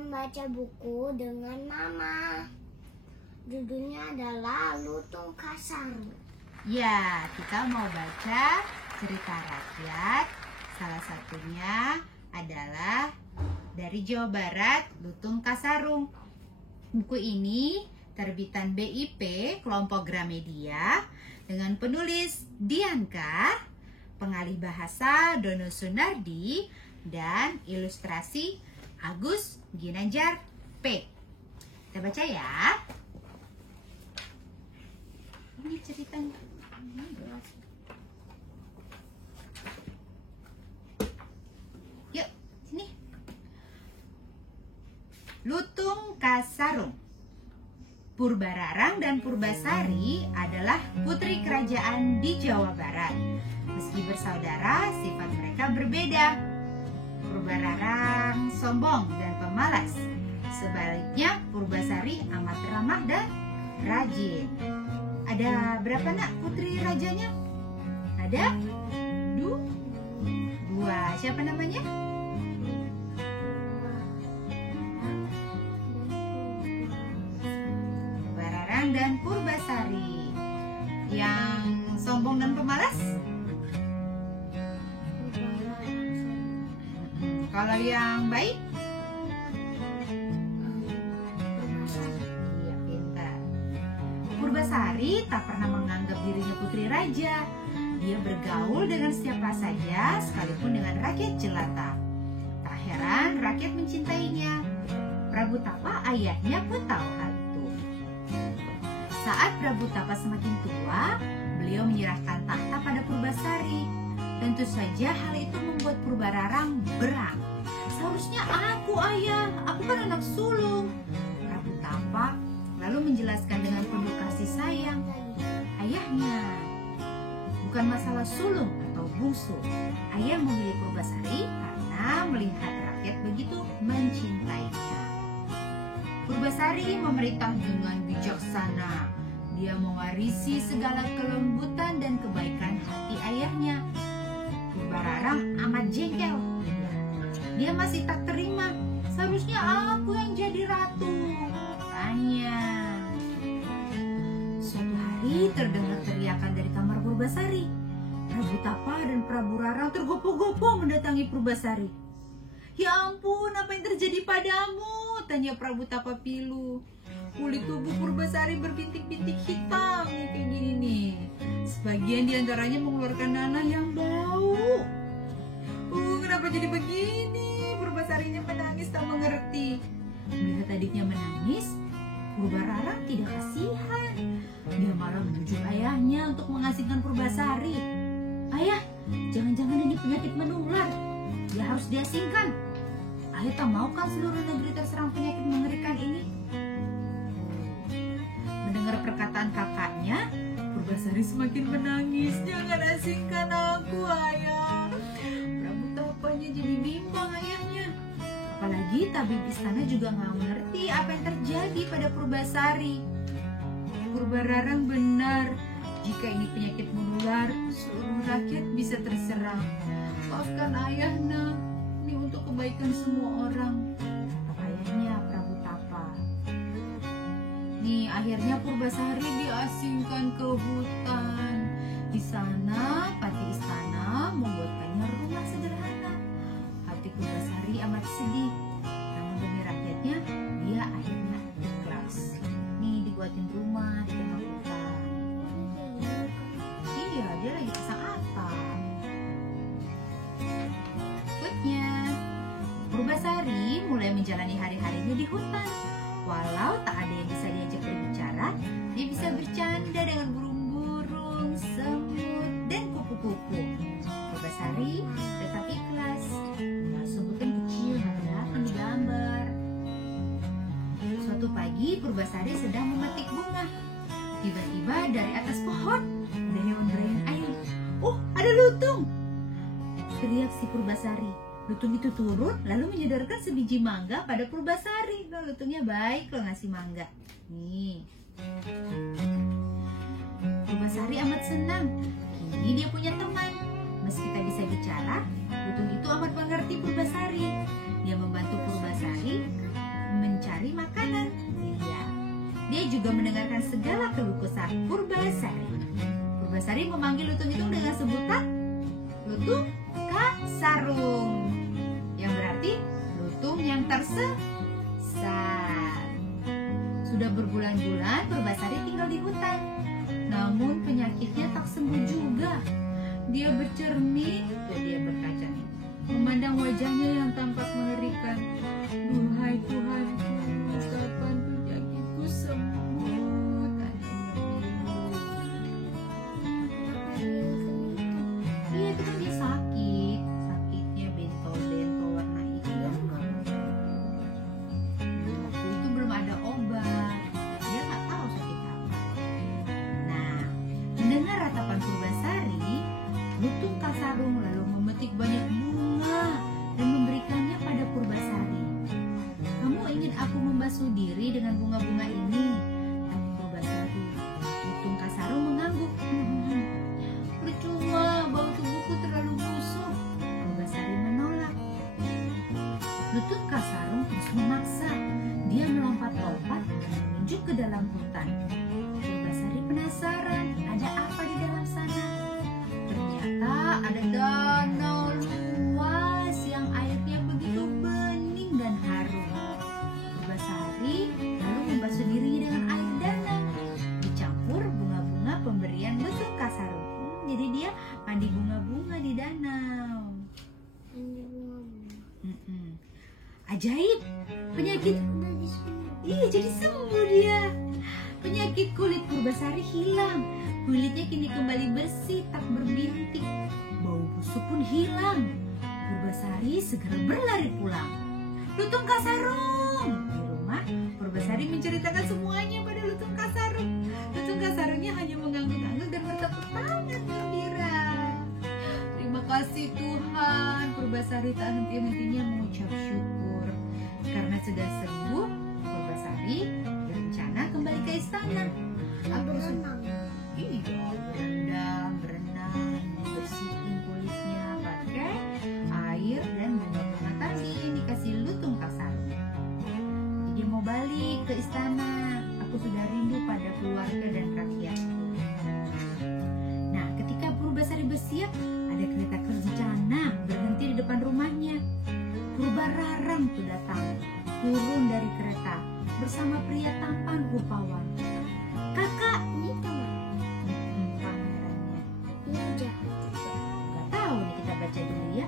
membaca buku dengan Mama. Judulnya adalah Lutung Kasarung. Ya, kita mau baca cerita rakyat. Salah satunya adalah dari Jawa Barat, Lutung Kasarung. Buku ini terbitan BIP kelompok Gramedia dengan penulis Dianka, pengalih bahasa Dono Sunardi, dan ilustrasi Agus Ginanjar P. Kita baca ya. Ini ceritanya. Yuk, sini. Lutung Kasarung. Purbararang dan Purbasari adalah putri kerajaan di Jawa Barat. Meski bersaudara, sifat mereka berbeda. Purbararang sombong dan pemalas. Sebaliknya, Purbasari amat ramah dan rajin. Ada berapa nak putri rajanya? Ada dua. Siapa namanya? Purbararang dan Purbasari. Yang sombong dan pemalas? Kalau yang baik? Iya, pintar. Purbasari tak pernah menganggap dirinya putri raja. Dia bergaul dengan siapa saja, sekalipun dengan rakyat jelata. Tak heran rakyat mencintainya. Prabu Tapa ayahnya pun tahu hal itu. Saat Prabu Tapa semakin tua, beliau menyerahkan tahta pada Purbasari. Tentu saja hal itu membuat Purbararang berang. Seharusnya aku, ayah, aku kan anak sulung. Prabu Tapa lalu menjelaskan dengan penuh kasih sayang. Ayahnya, bukan masalah sulung atau bungsu. Ayah memilih Purbasari karena melihat rakyat begitu mencintainya. Purbasari memerintah dengan bijaksana. Dia mewarisi segala kelembutan dan kebaikan hati ayahnya. Purbararang amat jengkel. Dia masih tak terima. Seharusnya aku yang jadi ratu, katanya. Suatu hari terdengar teriakan dari kamar Purbasari. Prabu Tapa dan Prabu Rarang tergopoh-gopoh mendatangi Purbasari. Ya ampun, apa yang terjadi padamu? Tanya Prabu Tapa pilu. Kulit tubuh Purbasari berbintik-bintik hitam kayak gini nih. Sebagian diantaranya mengeluarkan nanah yang bau. Kenapa jadi begini? Purbasarinya menangis tak mengerti. Melihat adiknya menangis, Purbararang tidak kasihan. Dia malah membujuk ayahnya untuk mengasingkan Purbasari. Ayah, jangan-jangan ini penyakit menular. Dia harus diasingkan. Ayah tak mau kan seluruh negeri terserang penyakit mengerikan ini. Mendengar perkataan kakaknya, Purbasari semakin menangis. Jangan asingkan aku, ayah. Prabu Tapanya jadi bimbang ayahnya. Apalagi tabib istana juga nggak mengerti apa yang terjadi pada Purbasari. Purbararang benar. Jika ini penyakit menular, seluruh rakyat bisa terserang. Maafkan ayah, nak. Ini untuk kebaikan semua orang. Kata ayahnya Prabu Tapa. Nih, akhirnya Purbasari diasingkan ke hutan. Di sana, pati istana membuatkannya rumah sederhana. Hati Purbasari amat sedih. Namun demi rakyatnya, dia akhirnya ikhlas. Nih, dibuatin rumah di tengah hutan. Iya, dia lagi pasang atap. Berikutnya, Purbasari mulai menjalani hari-harinya di hutan. Walau tak ada yang bisa diajak berbicara, dia bisa bercanda dengan burung-burung, semut, dan kupu-kupu. Purbasari tetap ikhlas. Masuk hutan kecil nggak kelihatan di gambar. Suatu pagi Purbasari sedang memetik bunga. Tiba-tiba dari atas pohon ada hewan berayan air. Oh, ada lutung! Teriak si Purbasari. Lutung itu turun lalu menyodorkan sebiji mangga pada Purbasari. Loh, lutungnya baik loh ngasih mangga. Nih. Purbasari amat senang. Kini dia punya teman. Meski tak bisa bicara, lutung itu amat mengerti Purbasari. Dia membantu Purbasari Purbasari makanan. Iya. Dia juga mendengarkan segala keluh kesah Purbasari. Purbasari memanggil lutung itu dengan sebutan Lutung Kasarung, yang berarti lutung yang tersesat. Sudah berbulan-bulan Purbasari tinggal di hutan. Namun penyakitnya tak sembuh juga. Dia bercermin, dia berkaca nih, memandang wajahnya yang tampak mengerikan. Duhai Tuhanku, kapan penyakitku sembuh? Tanyanya bingung. Iya, itu kan dia sakit. Sakitnya bentol-bentol warna hitam. Waktu itu belum ada obat. Dia nggak tahu sakit apa. Nah, mendengar ratapan Purbasari, Lutung Kasarung lalu memetik banyak bunga dan memberikannya pada Purbasari. Kamu ingin aku membasuh diri dengan bunga-bunga ini? Tanya Purbasari. Lutung Kasarung mengangguk. Percuma, bau tubuhku terlalu busuk. Purbasari menolak. Lutung Kasarung terus memaksa. Dia melompat-lompat dan menunjuk ke dalam hutan. Purbasari penasaran, ada apa di dalam sana? Ternyata ada danau luas yang airnya begitu bening dan harum. Purbasari lalu membasuh dirinya dengan air danau, dicampur bunga-bunga pemberian Lutung Kasarung. Jadi dia mandi bunga-bunga di danau. Ajaib, penyakit jadi sembuh dia. Penyakit kulit Purbasari hilang. Kulitnya kini kembali bersih, tak berbintik. Bau busuk pun hilang. Purbasari segera berlari pulang. Lutung Kasarung! Di rumah, Purbasari menceritakan semuanya pada Lutung Kasarung. Lutung Kasarungnya hanya mengangguk-angguk dan bertepuk tangan gembira. Terima kasih Tuhan. Purbasari tak henti-hentinya mengucap syukur. Karena sudah sembuh, Purbasari berencana kembali ke istana. Berenang. Iya, berenang, membersihin kulitnya pakai air dan bunga-bunga tadi yang dikasih Lutung Kasarung. Jadi dia mau balik ke istana. Aku sudah rindu pada keluarga dan rakyatku. Nah, ketika Purbasari bersiap, ada kereta kencana berhenti di depan rumahnya. Purbararang tuh datang, turun dari kereta bersama pria tampan rupawan. Kakak, Ini teman. pangerannya. Ini jahat. Gak tahu nih, kita baca dulu ya.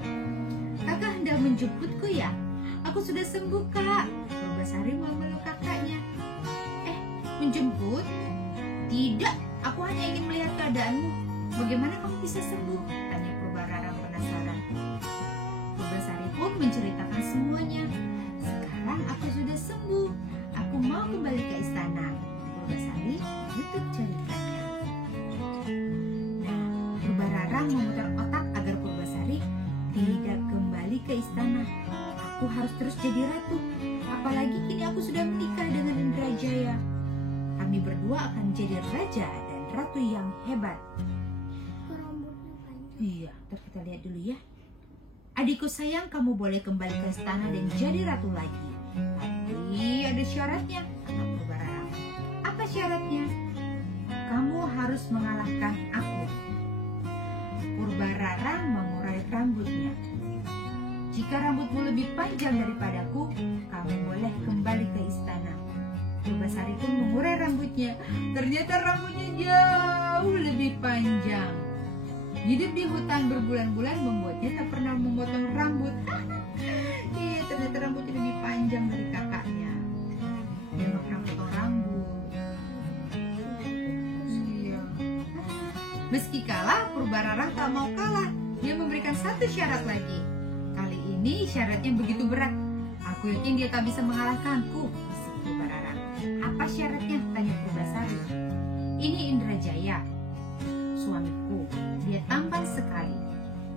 Kakak hendak menjemputku ya? Aku sudah sembuh kak. Purbasari mau meluk kakaknya. Menjemput? Tidak, aku hanya ingin melihat keadaanmu. Bagaimana kamu bisa sembuh? Tanya Purbararang penasaran. Purbasari pun menceritakan semuanya. Sekarang aku sudah sembuh. Aku mau kembali ke istana. Purbasari tutup ceritanya. Nah, Purbararang memutar otak agar Purbasari tidak kembali ke istana. Aku harus terus jadi ratu. Apalagi kini aku sudah menikah dengan Indrajaya. Kami berdua akan menjadi raja dan ratu yang hebat. Rambutnya panjang. Iya, ntar kita lihat dulu ya. Adikku sayang, kamu boleh kembali ke istana dan jadi ratu lagi. Tapi ada syaratnya, kata Purbararang. Apa syaratnya? Kamu harus mengalahkan aku. Purbararang mengurai rambutnya. Jika rambutmu lebih panjang daripadaku, kamu boleh kembali ke istana. Purbasari pun mengurai rambutnya. Ternyata rambutnya jauh lebih panjang. Hidup di hutan berbulan-bulan membuatnya tak pernah memotong rambut. Iya, ternyata rambutnya lebih panjang dari kakaknya. Dia nggak pernah potong rambut. Iya. Meski kalah, Purbararang tak mau kalah. Dia memberikan satu syarat lagi. Kali ini syaratnya begitu berat. Aku yakin dia tak bisa mengalahkanku. Bisik Purbararang. Apa syaratnya? Tanya Purbasari. Ini Indrajaya, suamiku. Dia tampan sekali.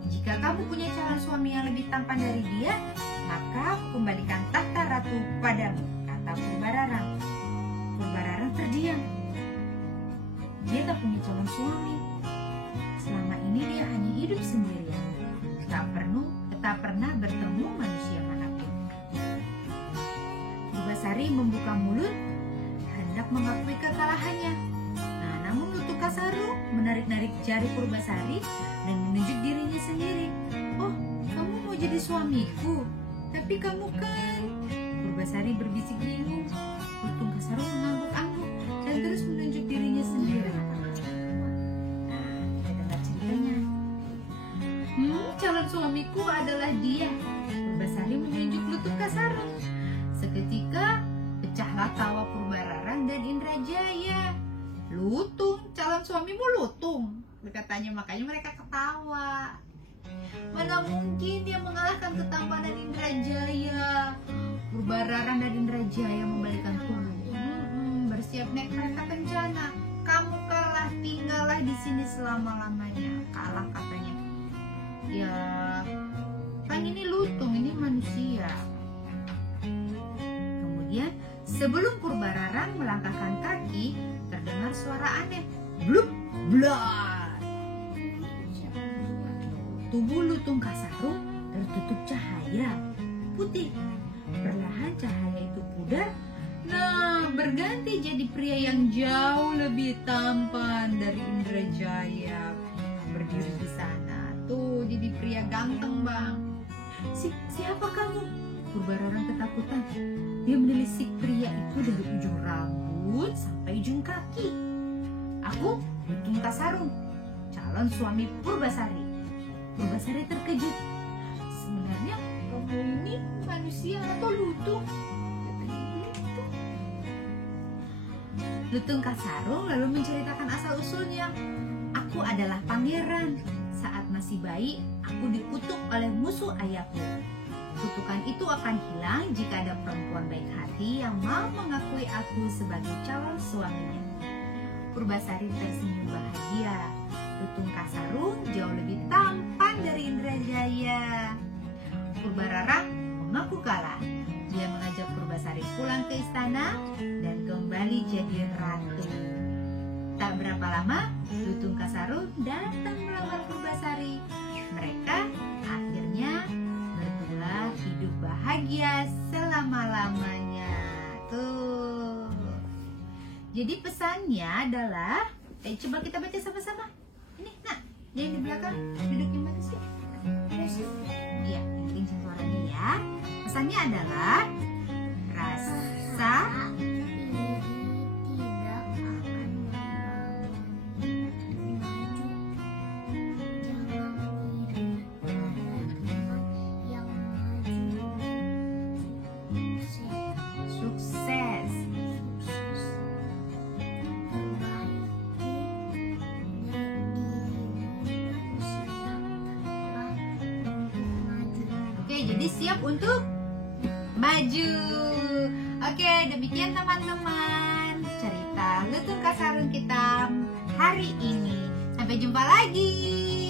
Jika kamu punya calon suami yang lebih tampan dari dia, maka aku kembalikan tahta ratu padamu, kata Purbararang. Purbararang terdiam. Dia tak punya calon suami. Selama ini dia hanya hidup sendirian. Tak pernah bertemu manusia manapun. Purbasari Purbasari membuka mulut hendak mengakui kekalahannya. Nah, namun Lutung Kasarung menarik-narik jari Purbasari dan menunjuk dirinya sendiri. Oh, kamu mau jadi suamiku? Tapi kamu kan... Purbasari berbisik bingung. Lutung Kasarung mengangguk-angguk dan terus menunjuk dirinya sendiri. Nah, kita dengar ceritanya. Calon suamiku adalah dia. Purbasari menunjuk Lutung Kasarung. Seketika pecahlah tawa Purbararang dan Indrajaya. Lutung, calon suamimu Lutung, katanya, makanya mereka ketawa. Mana mungkin dia mengalahkan ketampanan Indrajaya. Purbararang dan Indrajaya membalikkan tubuh, bersiap naik kereta kencana. Kamu kalah, tinggallah di sini selama-lamanya. Kalah katanya. Ya, kan ini Lutung, ini manusia. Kemudian sebelum Purbararang melangkahkan kaki, terdengar suara aneh. Blup, blar. Tubuh Lutung Kasarung tertutup cahaya putih. Perlahan cahaya itu pudar. Nah, berganti jadi pria yang jauh lebih tampan dari Indrajaya. Berdiri di sana. Tuh, jadi pria ganteng, Bang. Siapa kamu? Purbararang ketakutan. Dia menelisik pria itu dari ujung rambut sampai ujung kaki. Aku Lutung Kasarung, calon suami Purbasari. Purbasari terkejut. Sebenarnya kamu ini manusia atau lutung? Lutung Kasarung lalu menceritakan asal-usulnya. Aku adalah pangeran. Saat masih bayi, aku dikutuk oleh musuh ayahku. Kutukan itu akan hilang jika ada perempuan baik hati yang mau mengakui aku sebagai calon suaminya. Purbasari tersenyum bahagia. Lutung Kasarung jauh lebih tampan dari Indrajaya. Purbararang mengaku kalah. Dia mengajak Purbasari pulang ke istana dan kembali jadi ratu. Tak berapa lama, Lutung Kasarung datang melamar Purbasari. Mereka akhirnya berdua hidup bahagia selama-lamanya. Tuh. Jadi pesannya adalah, coba kita baca sama-sama. Ini, nak, yang di belakang duduk di mana sih? Iya, kencing suaranya ya. Pesannya adalah rasa sukses. Oke, jadi siap untuk maju. Oke, demikian teman-teman cerita Lutung Kasarung kita hari ini. Sampai jumpa lagi.